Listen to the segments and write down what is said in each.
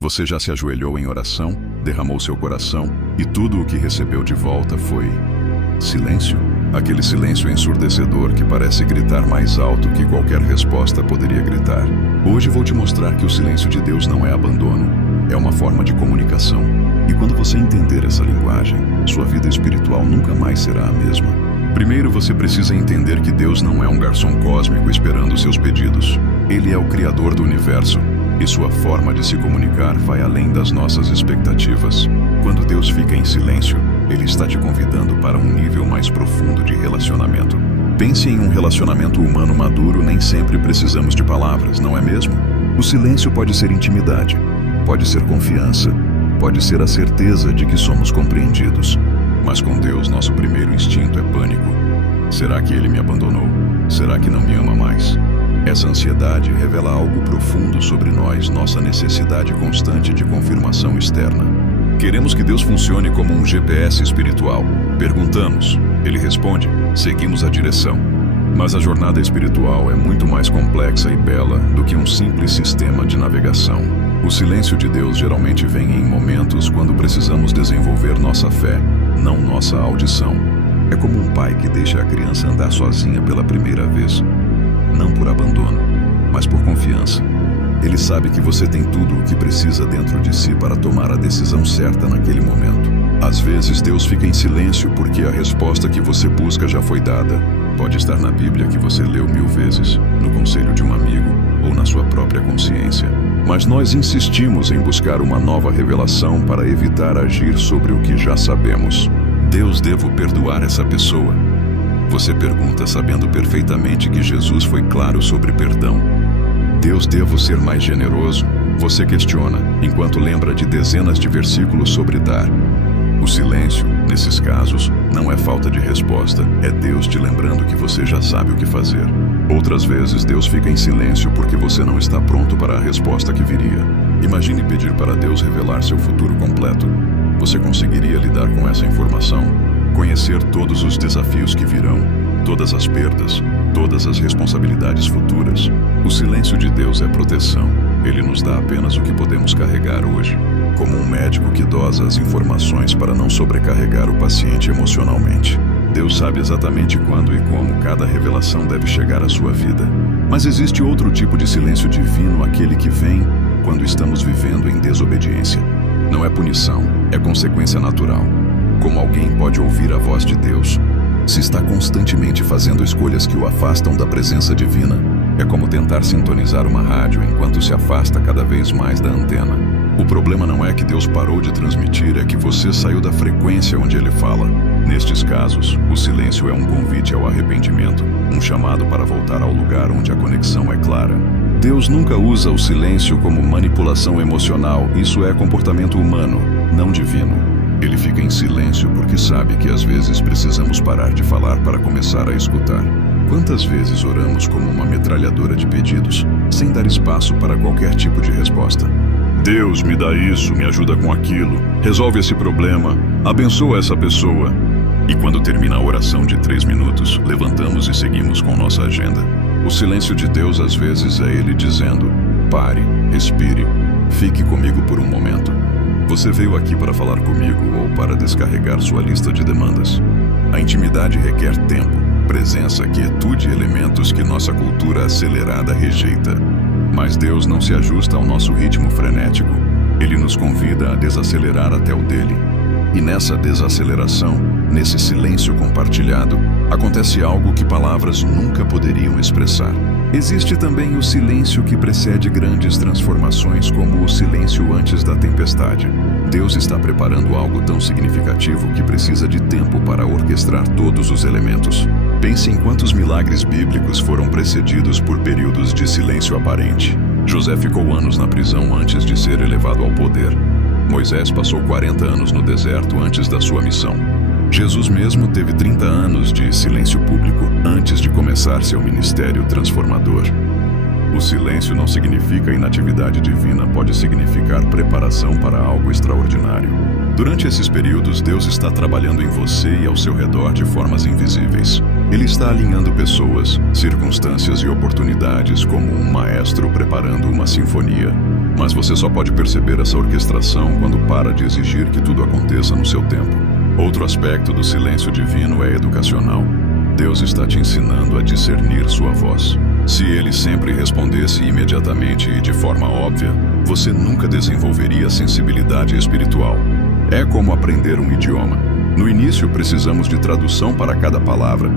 Você já se ajoelhou em oração, derramou seu coração e tudo o que recebeu de volta foi silêncio? Aquele silêncio ensurdecedor que parece gritar mais alto que qualquer resposta poderia gritar. Hoje vou te mostrar que o silêncio de Deus não é abandono, é uma forma de comunicação. E quando você entender essa linguagem, sua vida espiritual nunca mais será a mesma. Primeiro você precisa entender que Deus não é um garçom cósmico esperando seus pedidos. Ele é o Criador do universo. E sua forma de se comunicar vai além das nossas expectativas. Quando Deus fica em silêncio, Ele está te convidando para um nível mais profundo de relacionamento. Pense em um relacionamento humano maduro, nem sempre precisamos de palavras, não é mesmo? O silêncio pode ser intimidade, pode ser confiança, pode ser a certeza de que somos compreendidos. Mas com Deus, nosso primeiro instinto é pânico. Será que Ele me abandonou? Será que não me ama mais? Essa ansiedade revela algo profundo sobre nós, nossa necessidade constante de confirmação externa. Queremos que Deus funcione como um GPS espiritual. Perguntamos, Ele responde, seguimos a direção. Mas a jornada espiritual é muito mais complexa e bela do que um simples sistema de navegação. O silêncio de Deus geralmente vem em momentos quando precisamos desenvolver nossa fé, não nossa audição. É como um pai que deixa a criança andar sozinha pela primeira vez. Não por abandono, mas por confiança. Ele sabe que você tem tudo o que precisa dentro de si para tomar a decisão certa naquele momento. Às vezes Deus fica em silêncio porque a resposta que você busca já foi dada. Pode estar na Bíblia que você leu 1000 vezes, no conselho de um amigo ou na sua própria consciência. Mas nós insistimos em buscar uma nova revelação para evitar agir sobre o que já sabemos. Deus, devo perdoar essa pessoa? Você pergunta sabendo perfeitamente que Jesus foi claro sobre perdão. Deus, devo ser mais generoso? Você questiona, enquanto lembra de dezenas de versículos sobre dar. O silêncio, nesses casos, não é falta de resposta, é Deus te lembrando que você já sabe o que fazer. Outras vezes, Deus fica em silêncio porque você não está pronto para a resposta que viria. Imagine pedir para Deus revelar seu futuro completo. Você conseguiria lidar com essa informação? Conhecer todos os desafios que virão, todas as perdas, todas as responsabilidades futuras. O silêncio de Deus é proteção. Ele nos dá apenas o que podemos carregar hoje, como um médico que dosa as informações para não sobrecarregar o paciente emocionalmente. Deus sabe exatamente quando e como cada revelação deve chegar à sua vida. Mas existe outro tipo de silêncio divino, aquele que vem quando estamos vivendo em desobediência. Não é punição, é consequência natural. Como alguém pode ouvir a voz de Deus se está constantemente fazendo escolhas que o afastam da presença divina? É como tentar sintonizar uma rádio enquanto se afasta cada vez mais da antena. O problema não é que Deus parou de transmitir, é que você saiu da frequência onde Ele fala. Nestes casos, o silêncio é um convite ao arrependimento, um chamado para voltar ao lugar onde a conexão é clara. Deus nunca usa o silêncio como manipulação emocional, isso é comportamento humano, não divino. Ele fica em silêncio porque sabe que às vezes precisamos parar de falar para começar a escutar. Quantas vezes oramos como uma metralhadora de pedidos, sem dar espaço para qualquer tipo de resposta? Deus, me dá isso, me ajuda com aquilo, resolve esse problema, abençoa essa pessoa. E quando termina a oração de 3 minutos, levantamos e seguimos com nossa agenda. O silêncio de Deus às vezes é Ele dizendo, pare, respire, fique comigo por um momento. Você veio aqui para falar comigo ou para descarregar sua lista de demandas? A intimidade requer tempo, presença, quietude e elementos que nossa cultura acelerada rejeita. Mas Deus não se ajusta ao nosso ritmo frenético. Ele nos convida a desacelerar até o dele. E nessa desaceleração, nesse silêncio compartilhado, acontece algo que palavras nunca poderiam expressar. Existe também o silêncio que precede grandes transformações, como o silêncio antes da tempestade. Deus está preparando algo tão significativo que precisa de tempo para orquestrar todos os elementos. Pense em quantos milagres bíblicos foram precedidos por períodos de silêncio aparente. José ficou anos na prisão antes de ser elevado ao poder. Moisés passou 40 anos no deserto antes da sua missão. Jesus mesmo teve 30 anos de silêncio público antes de começar seu ministério transformador. O silêncio não significa inatividade divina, pode significar preparação para algo extraordinário. Durante esses períodos, Deus está trabalhando em você e ao seu redor de formas invisíveis. Ele está alinhando pessoas, circunstâncias e oportunidades como um maestro preparando uma sinfonia. Mas você só pode perceber essa orquestração quando para de exigir que tudo aconteça no seu tempo. Outro aspecto do silêncio divino é educacional. Deus está te ensinando a discernir sua voz. Se ele sempre respondesse imediatamente e de forma óbvia, você nunca desenvolveria sensibilidade espiritual. É como aprender um idioma. No início precisamos de tradução para cada palavra,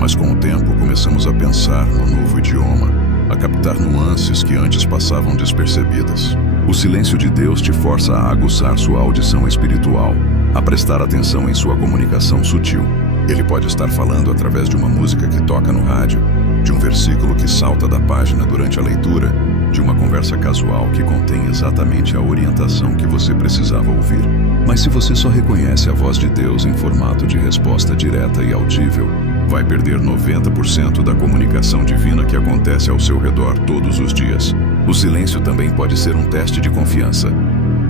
mas com o tempo começamos a pensar no novo idioma, a captar nuances que antes passavam despercebidas. O silêncio de Deus te força a aguçar sua audição espiritual, a prestar atenção em sua comunicação sutil. Ele pode estar falando através de uma música que toca no rádio, de um versículo que salta da página durante a leitura, de uma conversa casual que contém exatamente a orientação que você precisava ouvir. Mas se você só reconhece a voz de Deus em formato de resposta direta e audível, vai perder 90% da comunicação divina que acontece ao seu redor todos os dias. O silêncio também pode ser um teste de confiança.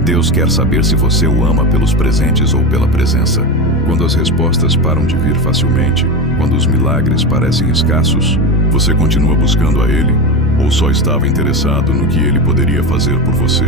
Deus quer saber se você o ama pelos presentes ou pela presença. Quando as respostas param de vir facilmente, quando os milagres parecem escassos, você continua buscando a Ele ou só estava interessado no que Ele poderia fazer por você?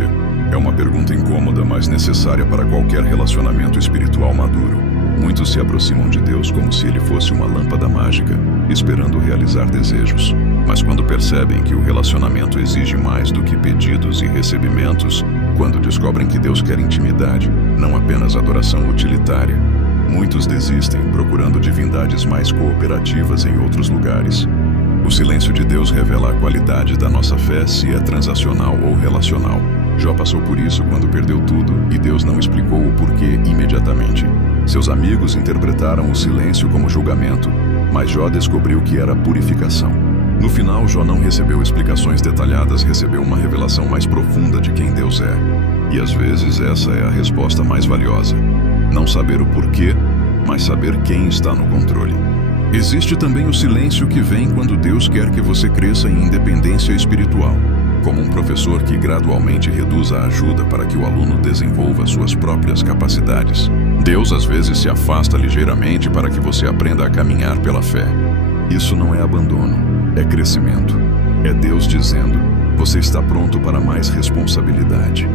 É uma pergunta incômoda, mas necessária para qualquer relacionamento espiritual maduro. Muitos se aproximam de Deus como se Ele fosse uma lâmpada mágica, esperando realizar desejos. Mas quando percebem que o relacionamento exige mais do que pedidos e recebimentos, quando descobrem que Deus quer intimidade, não apenas adoração utilitária, muitos desistem, procurando divindades mais cooperativas em outros lugares. O silêncio de Deus revela a qualidade da nossa fé, se é transacional ou relacional. Jó passou por isso quando perdeu tudo e Deus não explicou o porquê imediatamente. Seus amigos interpretaram o silêncio como julgamento, mas Jó descobriu que era purificação. No final, Jó não recebeu explicações detalhadas, recebeu uma revelação mais profunda de quem Deus é. E às vezes essa é a resposta mais valiosa. Não saber o porquê, mas saber quem está no controle. Existe também o silêncio que vem quando Deus quer que você cresça em independência espiritual, como um professor que gradualmente reduz a ajuda para que o aluno desenvolva suas próprias capacidades. Deus às vezes se afasta ligeiramente para que você aprenda a caminhar pela fé. Isso não é abandono, é crescimento. É Deus dizendo: você está pronto para mais responsabilidade.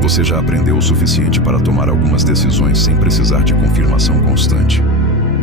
Você já aprendeu o suficiente para tomar algumas decisões sem precisar de confirmação constante.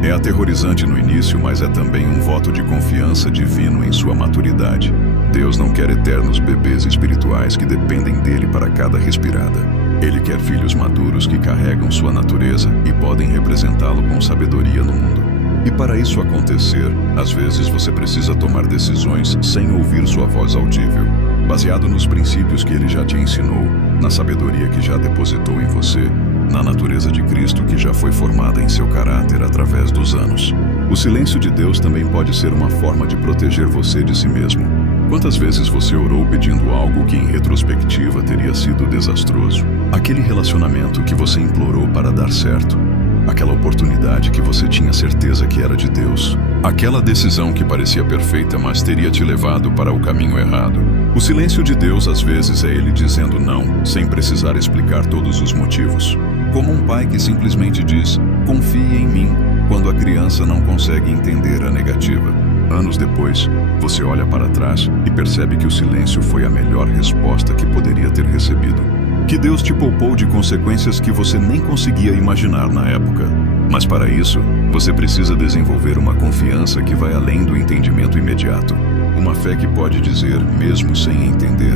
É aterrorizante no início, mas é também um voto de confiança divino em sua maturidade. Deus não quer eternos bebês espirituais que dependem dele para cada respirada. Ele quer filhos maduros que carregam sua natureza e podem representá-lo com sabedoria no mundo. E para isso acontecer, às vezes você precisa tomar decisões sem ouvir sua voz audível, baseado nos princípios que ele já te ensinou, na sabedoria que já depositou em você, na natureza de Cristo que já foi formada em seu caráter através dos anos. O silêncio de Deus também pode ser uma forma de proteger você de si mesmo. Quantas vezes você orou pedindo algo que em retrospectiva teria sido desastroso? Aquele relacionamento que você implorou para dar certo. Aquela oportunidade que você tinha certeza que era de Deus. Aquela decisão que parecia perfeita, mas teria te levado para o caminho errado. O silêncio de Deus às vezes é Ele dizendo não, sem precisar explicar todos os motivos. Como um pai que simplesmente diz: confie em mim, quando a criança não consegue entender a negativa. Anos depois, você olha para trás e percebe que o silêncio foi a melhor resposta que poderia ter recebido. Que Deus te poupou de consequências que você nem conseguia imaginar na época. Mas para isso, você precisa desenvolver uma confiança que vai além do entendimento imediato. Uma fé que pode dizer, mesmo sem entender: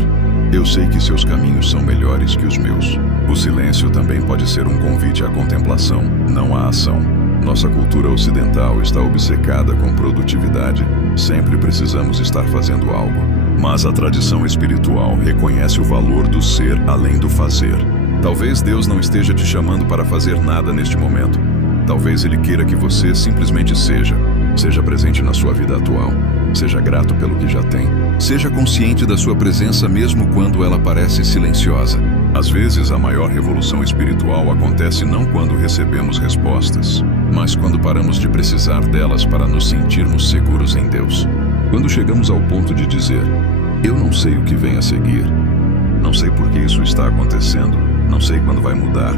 eu sei que seus caminhos são melhores que os meus. O silêncio também pode ser um convite à contemplação, não à ação. Nossa cultura ocidental está obcecada com produtividade. Sempre precisamos estar fazendo algo. Mas a tradição espiritual reconhece o valor do ser além do fazer. Talvez Deus não esteja te chamando para fazer nada neste momento. Talvez Ele queira que você simplesmente seja. Seja presente na sua vida atual. Seja grato pelo que já tem. Seja consciente da sua presença mesmo quando ela parece silenciosa. Às vezes, a maior revolução espiritual acontece não quando recebemos respostas, mas quando paramos de precisar delas para nos sentirmos seguros em Deus. Quando chegamos ao ponto de dizer: eu não sei o que vem a seguir, não sei por que isso está acontecendo, não sei quando vai mudar,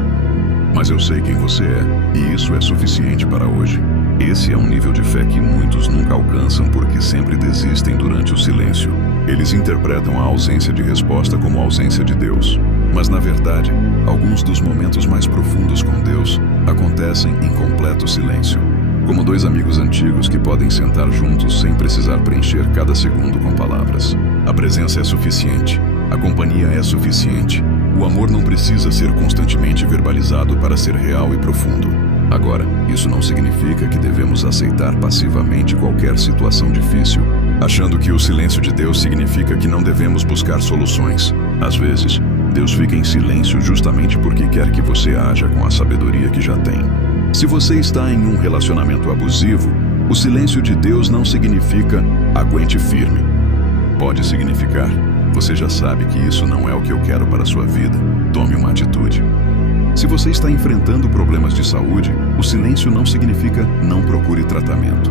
mas eu sei quem você é, e isso é suficiente para hoje. Esse é um nível de fé que muitos nunca alcançam porque sempre desistem durante o silêncio. Eles interpretam a ausência de resposta como ausência de Deus. Mas, na verdade, alguns dos momentos mais profundos com Deus acontecem em completo silêncio. Como dois amigos antigos que podem sentar juntos sem precisar preencher cada segundo com palavras. A presença é suficiente. A companhia é suficiente. O amor não precisa ser constantemente verbalizado para ser real e profundo. Agora, isso não significa que devemos aceitar passivamente qualquer situação difícil, achando que o silêncio de Deus significa que não devemos buscar soluções. Às vezes, Deus fica em silêncio justamente porque quer que você haja com a sabedoria que já tem. Se você está em um relacionamento abusivo, o silêncio de Deus não significa aguente firme. Pode significar, você já sabe que isso não é o que eu quero para a sua vida, tome uma atitude. Se você está enfrentando problemas de saúde, o silêncio não significa não procure tratamento.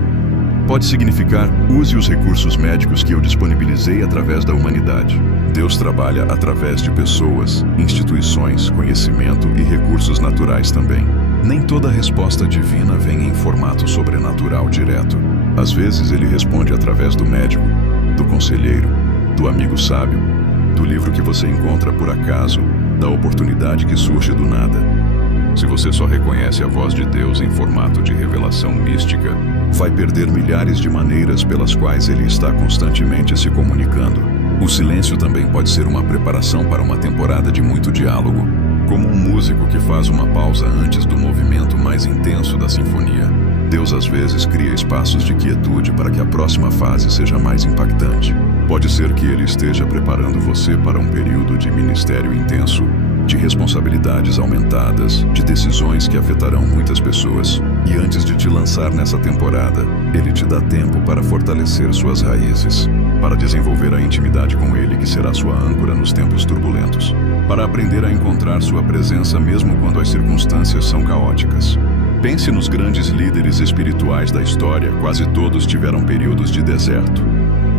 Pode significar use os recursos médicos que eu disponibilizei através da humanidade. Deus trabalha através de pessoas, instituições, conhecimento e recursos naturais também. Nem toda resposta divina vem em formato sobrenatural direto. Às vezes ele responde através do médico, do conselheiro, do amigo sábio, do livro que você encontra por acaso, da oportunidade que surge do nada. Se você só reconhece a voz de Deus em formato de revelação mística, vai perder milhares de maneiras pelas quais ele está constantemente se comunicando. O silêncio também pode ser uma preparação para uma temporada de muito diálogo, como um músico que faz uma pausa antes do movimento mais intenso da sinfonia. Deus às vezes cria espaços de quietude para que a próxima fase seja mais impactante. Pode ser que ele esteja preparando você para um período de ministério intenso, de responsabilidades aumentadas, de decisões que afetarão muitas pessoas. E antes de te lançar nessa temporada, ele te dá tempo para fortalecer suas raízes, para desenvolver a intimidade com ele que será sua âncora nos tempos turbulentos, para aprender a encontrar sua presença mesmo quando as circunstâncias são caóticas. Pense nos grandes líderes espirituais da história, quase todos tiveram períodos de deserto.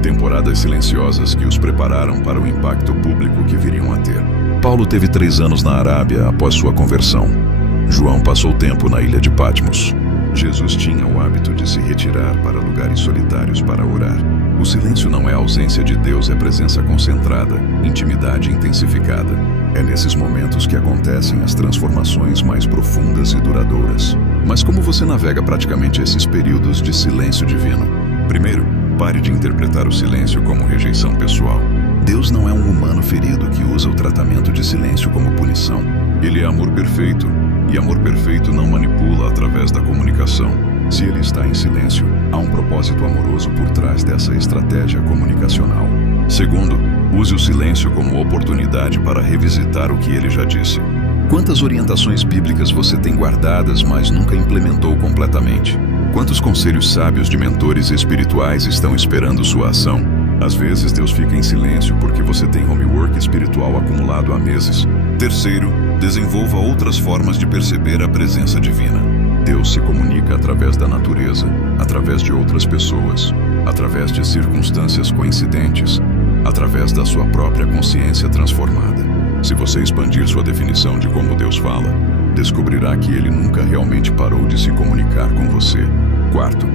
Temporadas silenciosas que os prepararam para o impacto público que viriam a ter. Paulo teve 3 anos na Arábia após sua conversão. João passou tempo na ilha de Patmos. Jesus tinha o hábito de se retirar para lugares solitários para orar. O silêncio não é ausência de Deus, é presença concentrada, intimidade intensificada. É nesses momentos que acontecem as transformações mais profundas e duradouras. Mas como você navega praticamente esses períodos de silêncio divino? Primeiro, pare de interpretar o silêncio como rejeição pessoal. Deus não é um humano ferido que usa o tratamento de silêncio como punição. Ele é amor perfeito, e amor perfeito não manipula através da comunicação. Se ele está em silêncio, há um propósito amoroso por trás dessa estratégia comunicacional. Segundo, use o silêncio como oportunidade para revisitar o que ele já disse. Quantas orientações bíblicas você tem guardadas, mas nunca implementou completamente? Quantos conselhos sábios de mentores espirituais estão esperando sua ação? Às vezes Deus fica em silêncio porque você tem homework espiritual acumulado há meses. Terceiro, desenvolva outras formas de perceber a presença divina. Deus se comunica através da natureza, através de outras pessoas, através de circunstâncias coincidentes, através da sua própria consciência transformada. Se você expandir sua definição de como Deus fala, descobrirá que ele nunca realmente parou de se comunicar com você. Quarto,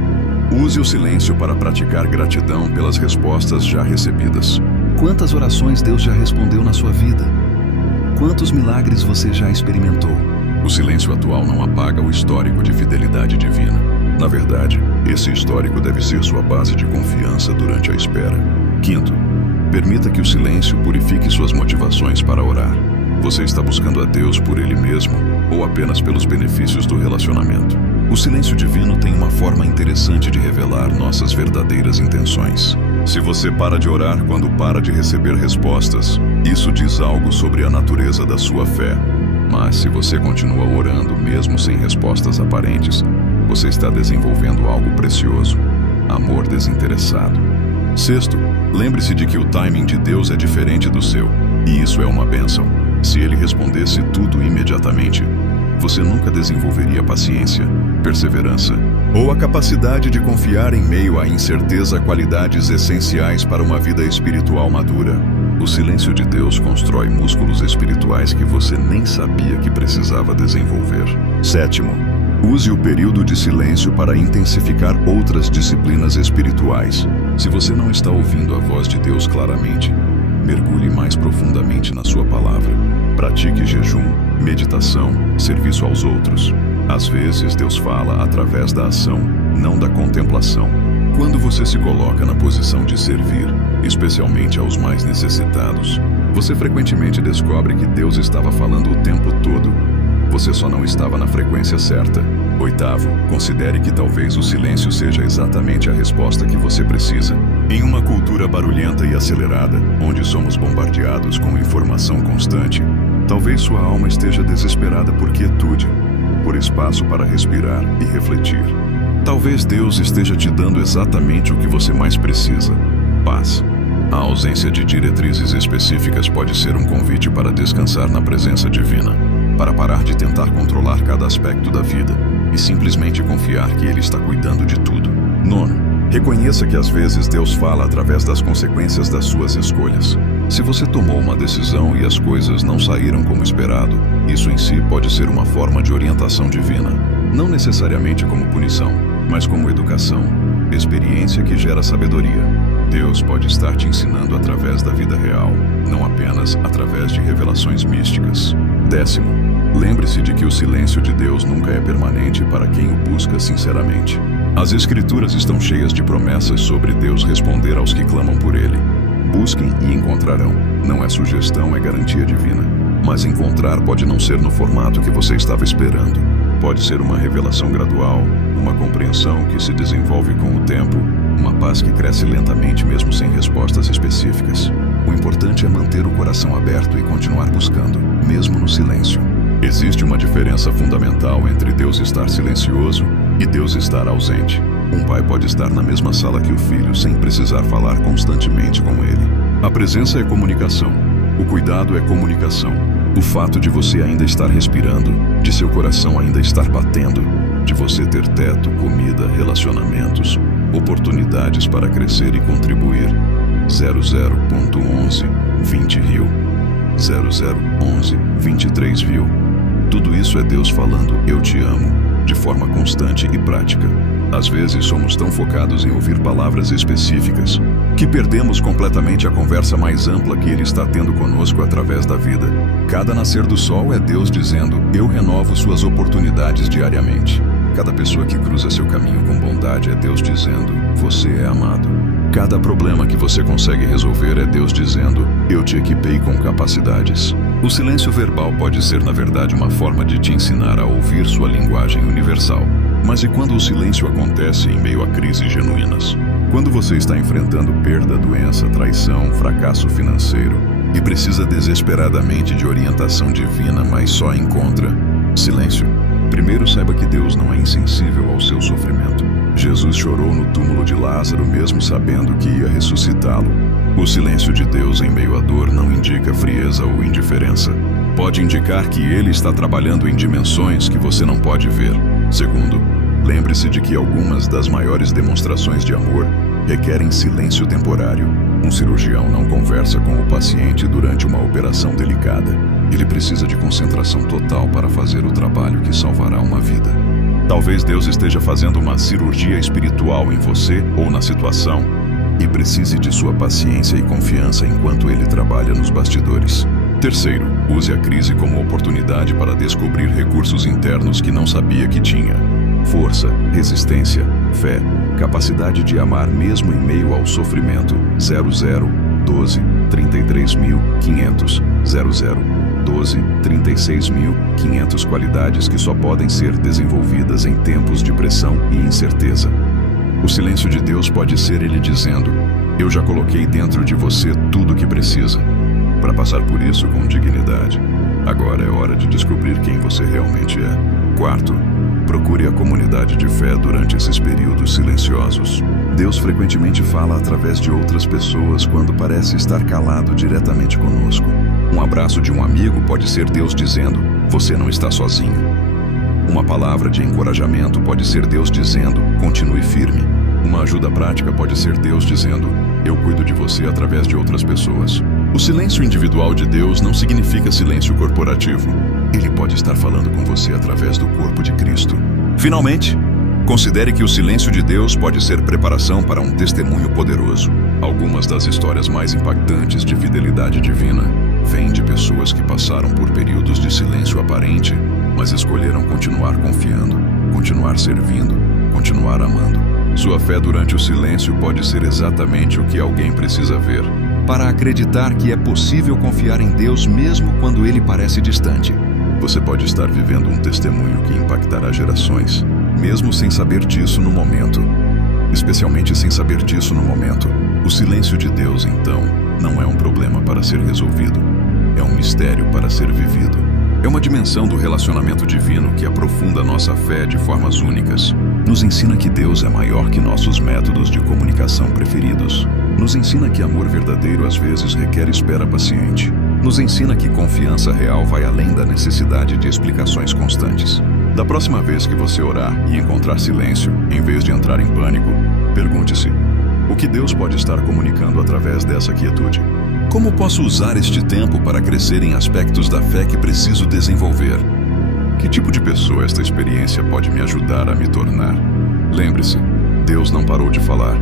use o silêncio para praticar gratidão pelas respostas já recebidas. Quantas orações Deus já respondeu na sua vida? Quantos milagres você já experimentou? O silêncio atual não apaga o histórico de fidelidade divina. Na verdade, esse histórico deve ser sua base de confiança durante a espera. Quinto, permita que o silêncio purifique suas motivações para orar. Você está buscando a Deus por Ele mesmo ou apenas pelos benefícios do relacionamento? O silêncio divino tem uma forma interessante de revelar nossas verdadeiras intenções. Se você para de orar quando para de receber respostas, isso diz algo sobre a natureza da sua fé. Mas se você continua orando mesmo sem respostas aparentes, você está desenvolvendo algo precioso, amor desinteressado. Sexto, lembre-se de que o timing de Deus é diferente do seu, e isso é uma bênção. Se ele respondesse tudo imediatamente, você nunca desenvolveria paciência, perseverança ou a capacidade de confiar em meio à incerteza, qualidades essenciais para uma vida espiritual madura. O silêncio de Deus constrói músculos espirituais que você nem sabia que precisava desenvolver. Sétimo, use o período de silêncio para intensificar outras disciplinas espirituais. Se você não está ouvindo a voz de Deus claramente, mergulhe mais profundamente na sua palavra. Pratique jejum, meditação, serviço aos outros. Às vezes, Deus fala através da ação, não da contemplação. Quando você se coloca na posição de servir, especialmente aos mais necessitados, você frequentemente descobre que Deus estava falando o tempo todo. Você só não estava na frequência certa. Oitavo, considere que talvez o silêncio seja exatamente a resposta que você precisa. Em uma cultura barulhenta e acelerada, onde somos bombardeados com informação constante, talvez sua alma esteja desesperada por quietude, por espaço para respirar e refletir. Talvez Deus esteja te dando exatamente o que você mais precisa: paz. A ausência de diretrizes específicas pode ser um convite para descansar na presença divina, para parar de tentar controlar cada aspecto da vida e simplesmente confiar que Ele está cuidando de tudo. Nono, reconheça que às vezes Deus fala através das consequências das suas escolhas. Se você tomou uma decisão e as coisas não saíram como esperado, isso em si pode ser uma forma de orientação divina. Não necessariamente como punição, mas como educação, experiência que gera sabedoria. Deus pode estar te ensinando através da vida real, não apenas através de revelações místicas. Décimo, lembre-se de que o silêncio de Deus nunca é permanente para quem o busca sinceramente. As Escrituras estão cheias de promessas sobre Deus responder aos que clamam por Ele. Busquem e encontrarão. Não é sugestão, é garantia divina. Mas encontrar pode não ser no formato que você estava esperando. Pode ser uma revelação gradual, uma compreensão que se desenvolve com o tempo, uma paz que cresce lentamente mesmo sem respostas específicas. O importante é manter o coração aberto e continuar buscando, mesmo no silêncio. Existe uma diferença fundamental entre Deus estar silencioso e Deus estar ausente. Um pai pode estar na mesma sala que o filho sem precisar falar constantemente com ele. A presença é comunicação. O cuidado é comunicação. O fato de você ainda estar respirando, de seu coração ainda estar batendo, de você ter teto, comida, relacionamentos, oportunidades para crescer e contribuir. 00.11, 20 Rio. 0011, 23 Rio. Tudo isso é Deus falando "eu te amo", de forma constante e prática. Às vezes somos tão focados em ouvir palavras específicas que perdemos completamente a conversa mais ampla que Ele está tendo conosco através da vida. Cada nascer do sol é Deus dizendo "eu renovo suas oportunidades diariamente". Cada pessoa que cruza seu caminho com bondade é Deus dizendo "você é amado". Cada problema que você consegue resolver é Deus dizendo "eu te equipei com capacidades". O silêncio verbal pode ser, na verdade, uma forma de te ensinar a ouvir sua linguagem universal. Mas e quando o silêncio acontece em meio a crises genuínas? Quando você está enfrentando perda, doença, traição, fracasso financeiro e precisa desesperadamente de orientação divina, mas só encontra silêncio? Primeiro, saiba que Deus não é insensível ao seu sofrimento. Jesus chorou no túmulo de Lázaro mesmo sabendo que ia ressuscitá-lo. O silêncio de Deus em meio à dor não indica frieza ou indiferença. Pode indicar que Ele está trabalhando em dimensões que você não pode ver. Segundo, lembre-se de que algumas das maiores demonstrações de amor requerem silêncio temporário. Um cirurgião não conversa com o paciente durante uma operação delicada. Ele precisa de concentração total para fazer o trabalho que salvará uma vida. Talvez Deus esteja fazendo uma cirurgia espiritual em você ou na situação e precise de sua paciência e confiança enquanto Ele trabalha nos bastidores. Terceiro, use a crise como oportunidade para descobrir recursos internos que não sabia que tinha. Força, resistência, fé, capacidade de amar mesmo em meio ao sofrimento. 0012 33.500 0012 36.500 qualidades que só podem ser desenvolvidas em tempos de pressão e incerteza. O silêncio de Deus pode ser Ele dizendo: "eu já coloquei dentro de você tudo o que precisa para passar por isso com dignidade. Agora é hora de descobrir quem você realmente é". Quarto, procure a comunidade de fé durante esses períodos silenciosos. Deus frequentemente fala através de outras pessoas quando parece estar calado diretamente conosco. Um abraço de um amigo pode ser Deus dizendo: "você não está sozinho". Uma palavra de encorajamento pode ser Deus dizendo: "continue firme". Uma ajuda prática pode ser Deus dizendo: "eu cuido de você através de outras pessoas". O silêncio individual de Deus não significa silêncio corporativo. Ele pode estar falando com você através do corpo de Cristo. Finalmente, Considere que o silêncio de Deus pode ser preparação para um testemunho poderoso. Algumas das histórias mais impactantes de fidelidade divina vêm de pessoas que passaram por períodos de silêncio aparente, mas escolheram continuar confiando, continuar servindo, continuar amando. Sua fé durante o silêncio pode ser exatamente o que alguém precisa ver para acreditar que é possível confiar em Deus mesmo quando Ele parece distante. Você pode estar vivendo um testemunho que impactará gerações, mesmo sem saber disso no momento. Especialmente sem saber disso no momento. O silêncio de Deus, então, não é um problema para ser resolvido. É um mistério para ser vivido. É uma dimensão do relacionamento divino que aprofunda nossa fé de formas únicas. Nos ensina que Deus é maior que nossos métodos de comunicação preferidos. Nos ensina que amor verdadeiro às vezes requer espera paciente. Nos ensina que confiança real vai além da necessidade de explicações constantes. Da próxima vez que você orar e encontrar silêncio, em vez de entrar em pânico, pergunte-se: o que Deus pode estar comunicando através dessa quietude? Como posso usar este tempo para crescer em aspectos da fé que preciso desenvolver? Que tipo de pessoa esta experiência pode me ajudar a me tornar? Lembre-se, Deus não parou de falar.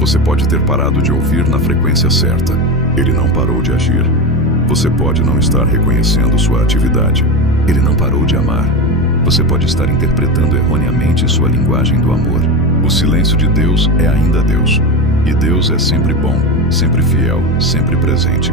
Você pode ter parado de ouvir na frequência certa. Ele não parou de agir. Você pode não estar reconhecendo sua atividade. Ele não parou de amar. Você pode estar interpretando erroneamente sua linguagem do amor. O silêncio de Deus é ainda Deus. E Deus é sempre bom, sempre fiel, sempre presente.